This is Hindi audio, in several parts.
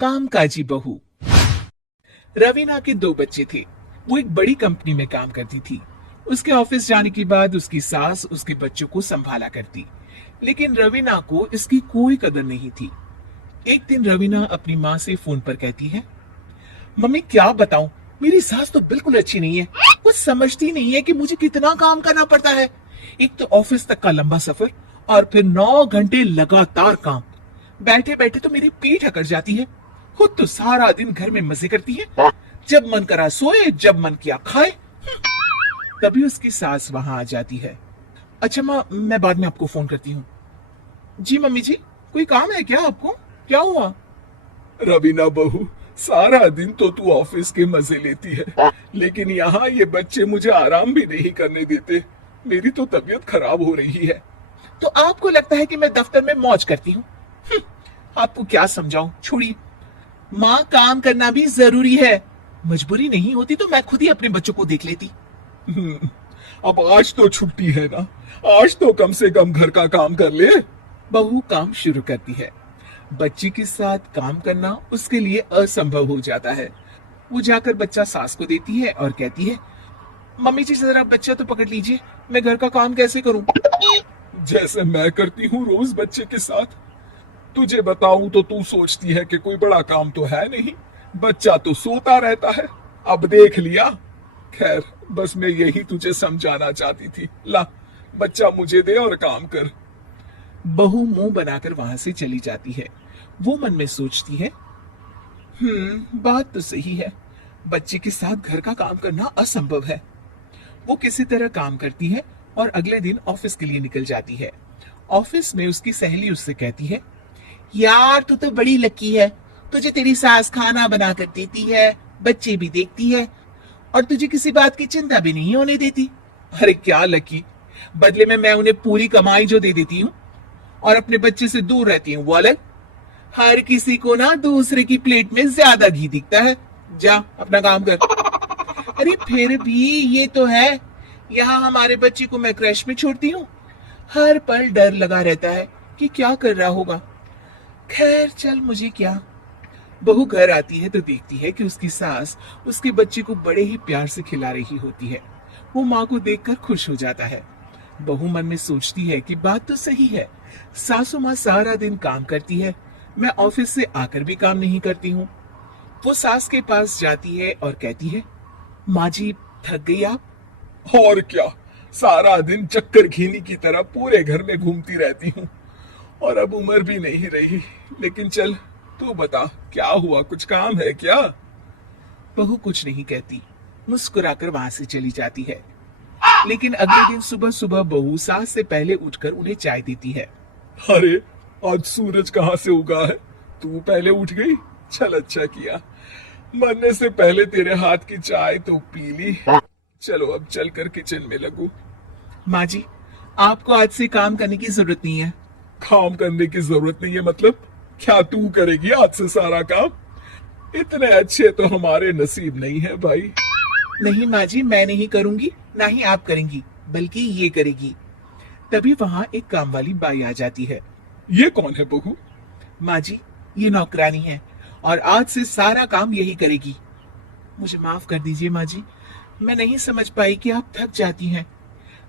कामकाजी बहू। रवीना के दो बच्चे थे। वो एक बड़ी कंपनी में काम करती थी। उसके ऑफिस जाने के बाद उसकी सास उसके बच्चों को संभाला करती, लेकिन रवीना को इसकी कोई कदर नहीं थी। एक दिन रवीना अपनी माँ से फोन पर कहती है, मम्मी क्या बताऊं, मेरी सास तो बिल्कुल अच्छी नहीं है। कुछ समझती नहीं है कि मुझे कितना काम करना पड़ता है। एक तो ऑफिस तक का लंबा सफर और फिर 9 घंटे लगातार काम। बैठे बैठे तो मेरी पीठ अकड़ जाती है। खुद तो सारा दिन घर में मजे करती है, जब मन करा सोए, जब मन किया खाए। तभी उसकी सास वहां आ जाती है। अच्छा माँ, मैं बाद में आपको फोन करती हूँ। जी मम्मी जी, कोई काम है क्या आपको? क्या हुआ? रवीना बहू, सारा दिन तो तू ऑफिस के मजे लेती है, लेकिन यहाँ ये बच्चे मुझे आराम भी नहीं करने देते। मेरी तो तबीयत खराब हो रही है। तो आपको लगता है कि मैं दफ्तर में मौज करती हूँ? आपको क्या समझाऊं, छोड़िए। माँ, काम करना भी जरूरी है। मजबूरी नहीं होती तो मैं खुद ही अपने बच्चों को देख लेती। हम्म, अब आज तो छुट्टी है ना, आज तो कम से कम घर का काम कर ले। बहू काम शुरू करती है। बच्ची के साथ काम करना उसके लिए असंभव हो जाता है। वो जाकर बच्चा सास को देती है और कहती है, मम्मी जी जरा बच्चा तो पकड़ लीजिए, मैं घर का काम कैसे करूं? जैसे मैं करती हूँ रोज बच्चे के साथ। तुझे बताऊं तो तू सोचती है कि कोई बड़ा काम तो है नहीं, बच्चा तो सोता रहता है। अब देख लिया। खैर, बस मैं यही तुझे समझाना चाहती थी। ला, बच्चा मुझे दे और काम कर। बहू मुंह बनाकर वहां से चली जाती है। वो मन में सोचती है, बात तो सही है, बच्चे के साथ घर का काम करना असंभव है। वो किसी तरह काम करती है और अगले दिन ऑफिस के लिए निकल जाती है। ऑफिस में उसकी सहेली उससे कहती है, यार तू तो बड़ी लकी है, तुझे तेरी सास खाना बना कर देती है, बच्चे भी देखती है और तुझे किसी बात की चिंता भी नहीं होने देती। अरे क्या लकी, बदले में मैं उन्हें पूरी कमाई जो दे देती हूँ और अपने बच्चे से दूर रहती हूँ वो अलग। हर किसी को ना दूसरे की प्लेट में ज्यादा घी दिखता है। जा अपना काम कर। अरे फिर भी ये तो है, यहाँ हमारे बच्चे को मैं क्रैश में छोड़ती हूँ, हर पल डर लगा रहता है कि क्या कर रहा होगा। खैर चल, मुझे क्या। बहू घर आती है तो देखती है कि उसकी सास उसके बच्चे को बड़े ही प्यार से खिला रही होती है। वो माँ को देखकर खुश हो जाता है। बहू मन में सोचती है कि बात तो सही है, सासू माँ सारा दिन काम करती है, मैं ऑफिस से आकर भी काम नहीं करती हूँ। वो सास के पास जाती है और कहती है, माँ जी थक गई आप? और क्या, सारा दिन चक्कर घीनी की तरह पूरे घर में घूमती रहती हूँ और अब उम्र भी नहीं रही। लेकिन चल, तू बता क्या हुआ, कुछ काम है क्या? बहू कुछ नहीं कहती, मुस्कुराकर वहां से चली जाती है। लेकिन अगले दिन सुबह सुबह बहू सास से पहले उठकर उन्हें चाय देती है। अरे, आज सूरज कहाँ से उगा है? तू पहले उठ गई। चल, अच्छा किया, मरने से पहले तेरे हाथ की चाय तो पी ली। चलो अब चलकर किचन में लगू। माँ जी, आपको आज से काम करने की जरूरत नहीं है। काम करने की जरूरत नहीं है मतलब? क्या तू करेगी आज से सारा काम? इतने अच्छे तो हमारे नसीब नहीं है भाई। नहीं माँ जी, मैं नहीं करूंगी, ना ही आप करेंगी, बल्कि ये करेगी। तभी वहां एक काम वाली बाई आ जाती है। ये कौन है बहू? माँ जी, ये नौकरानी है और आज से सारा काम यही करेगी। मुझे माफ कर दीजिए माँ जी, मैं नहीं समझ पाई कि आप थक जाती हैं।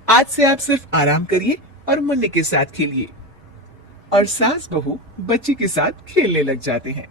आज से आप सिर्फ आराम करिए और मुन्ने के साथ खेलिए। और सास बहू बच्चे के साथ खेलने लग जाते हैं।